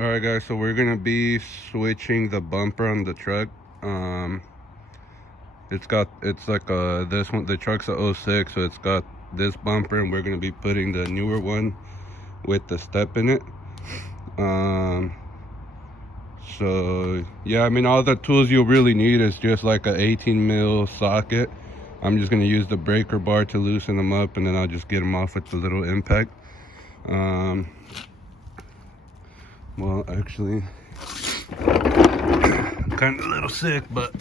All right, guys, so we're gonna be switching the bumper on the truck. It's like this one, the truck's a '06, so it's got this bumper, and we're gonna be putting the newer one with the step in it. So yeah, I mean, all the tools you'll really need is just like a 18 mil socket. I'm just gonna use the breaker bar to loosen them up, and then I'll just get them off with the little impact. Well, actually, I'm kind of a little sick, but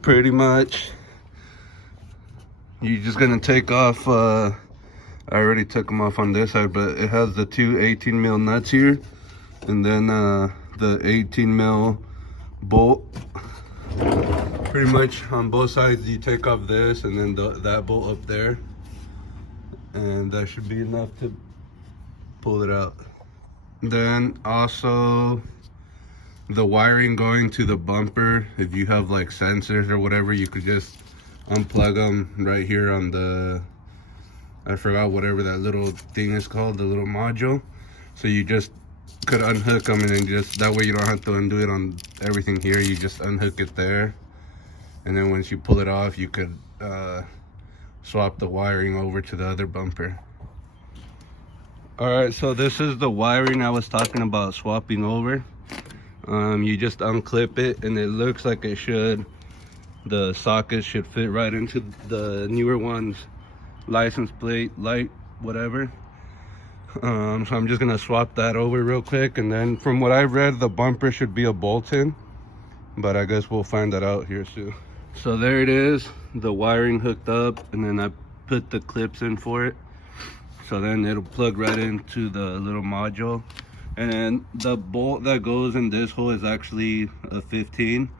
pretty much you're just gonna take off. I already took them off on this side, but it has the two 18 mil nuts here, and then the 18 mil bolt. Pretty much on both sides, you take off this and then that bolt up there, and that should be enough to pull it out. Then also the wiring going to the bumper, if you have like sensors or whatever, you could just unplug them right here on the, I forgot whatever that little thing is called, the little module. So you just could unhook them, and then just that way you don't have to undo it on everything here. You just unhook it there, and then once you pull it off, you could swap the wiring over to the other bumper. All right, so this is the wiring I was talking about swapping over. You just unclip it, and it looks like it should, the socket should fit right into the newer one's license plate, light, whatever. So I'm just gonna swap that over real quick, and then from what I've read, the bumper should be a bolt-in, but I guess we'll find that out here soon. So there it is, the wiring hooked up, and then I put the clips in for it. So then it'll plug right into the little module. And then the bolt that goes in this hole is actually a 15.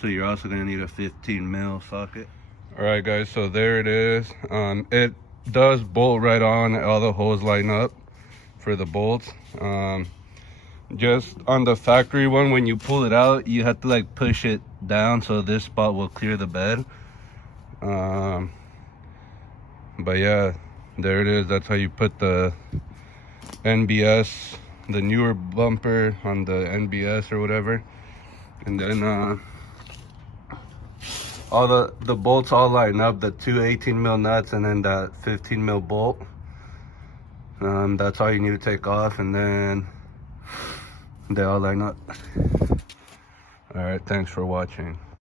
So you're also gonna need a 15 mil socket. All right, guys, so there it is. It does bolt right on, all the holes line up for the bolts. Just on the factory one, when you pull it out, you have to like push it down so this spot will clear the bed. But yeah, there it is. That's how you put the NBS, the newer bumper on the NBS or whatever. And then all the bolts all line up, the two 18 mil nuts and then that 15 mil bolt. That's all you need to take off, and then they all line up. All right, thanks for watching.